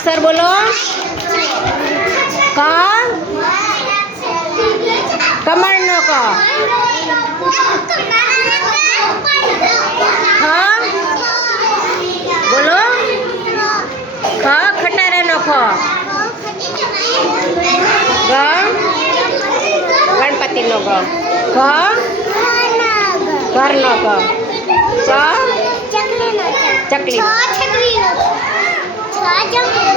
अक्षर बोलो। का। कमर न क। हाँ? बोलो ख खटार न ख गणपति नो ग घर न क। चकली चकली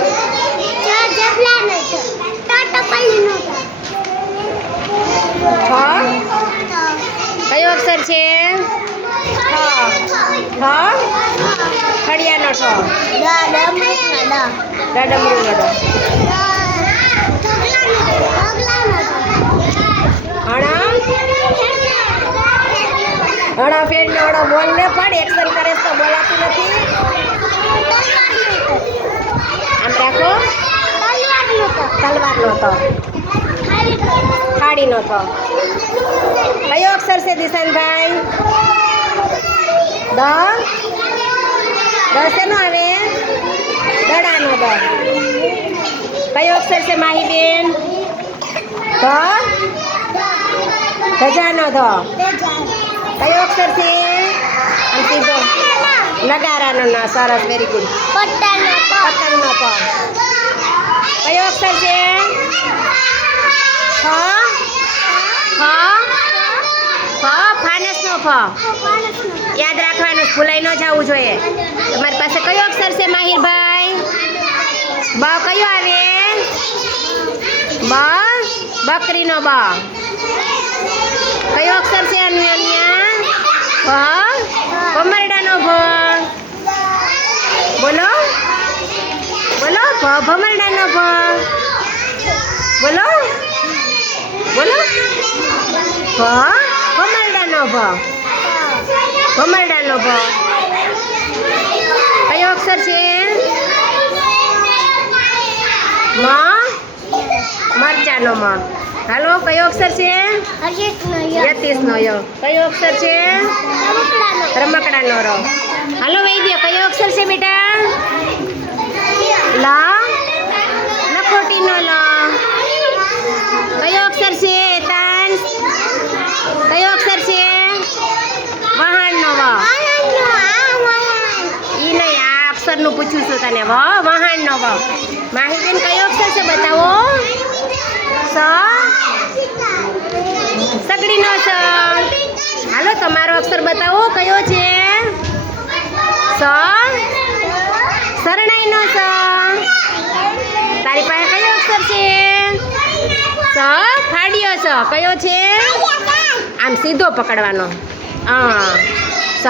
અક્ષર છે? ખડિયાનો ઠ. ડમરૂનો ડ અણા? ફેરનો અણો બોલ ને પણ એક્શન કરે તો બોલાતું નથી. આમ રાખો. તલવારનો તો. ખાડીનો તો. કયો અક્ષર છે દિશાનભાઈ દ? દ આવે? દડાનો દ. કયો અક્ષર છે માહીબેન? ધ? ધજાનો ધ. કયો અક્ષર છે? નગારાનો ના, સરસ વેરી ગુડ પતંગનો પ. કયો અક્ષર છે? ફ ફ ફ યાદ રાખવાનું, ભૂલાઈ ન જવું જોઈએ. તમારી પાસે કયો અક્ષર છે, માહિરભાઈ? બ કયો આવે? બ? બકરીનો બ. કયો અક્ષર છે એનું અહીંયા? ભમરડાનો ભ. બોલો? બોલો? ભ, ભમરડાનો ભ. બોલો? બોલો? ભ, ભમરડાનો ભ. ભમરડાનો ભાવ. કયો અક્ષર છે? મ? મરચાનો મ હાલો, કયો અક્ષર છે? યતીશનો ય. કયો અક્ષર છે? રમકડાનો ર. હાલો, વૈદ્ય, કયો અક્ષર છે બેટા? લ કયો અક્ષર છે તાન કયો અક્ષર છે વહાણનો વ ઈ નહીં આ પૂછું છું તને. વ વહાણનો વ માહિતી કયો અક્ષર છે બતાવો? સ? સગડીનો સ. હાલો, તમારો અક્ષર બતાવો, કયો છે? સ? શરણાઈનો સ. તારી પાસે કયો અક્ષર છે? સ? ફાડ્યો સ. કયો છે? આમ સીધો પકડવાનો. હા સ.